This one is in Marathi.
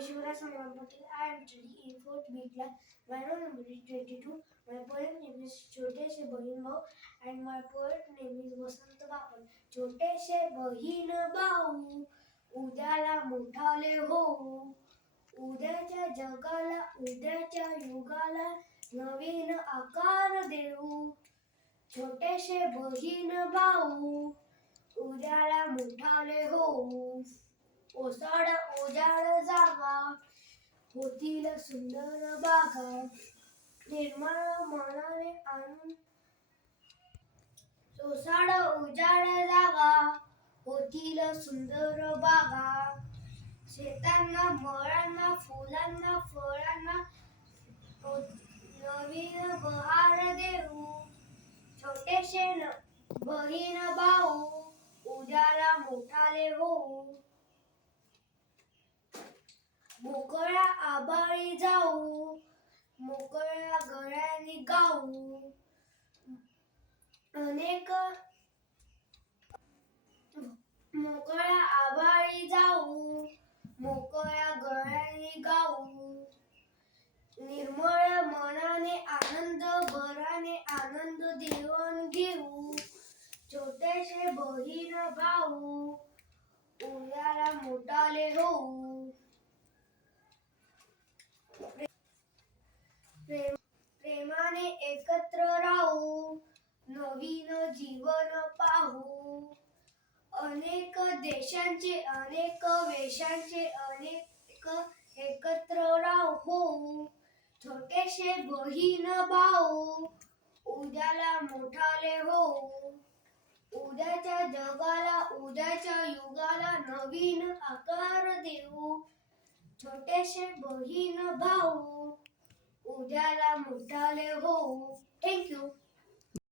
I am studying in 4th B class. My roll number is 22. My poem name is छोटे से बहीण भाऊ and my poet name is Vasant Bapat. छोटे से बहीण भाऊ उद्याला मोठाले होऊ. उद्याच्या जगाला उद्याच्या युगाला नवीन आकार देऊ. छोटेसे बहीण भाऊ उद्याला मोठाले होऊ. ओसाड उजाड जागा होतील सुंदर बागा. निर्मळ मनाने आनंद ओसाड उजाड जागा होतील सुंदर बागा. शेतांना मळांना फुलांना फळांना नवीन बहार देऊ. छोटेसे बहीण भाऊ उद्याला मोठाले होऊ. मोकळ्या आभाळी जाऊ मोकळ्या गळ्याने गाऊ. अनेक मोकळ्या आभाळी जाऊ मोकळ्या गळ्याने गाऊ. निर्मळ मनाने आनंद भराने आनंद देऊन घेऊ. छोटेसे बहीण भाऊ उद्याला मोठाले होऊ. प्रेमाने एकत्र राहू नवीन जीवन पाहू. अनेक देशांचे अनेक वेशांचे अनेक एकत्र राहू. छोटेसे बहीण भाऊ उद्याला मोठाले होऊ. उद्याच्या जगाला उद्याच्या युगाला नवीन आकार देऊ. छोटेसे बहीण भाऊ उद्याला मोठाले होऊ. थँक्यू.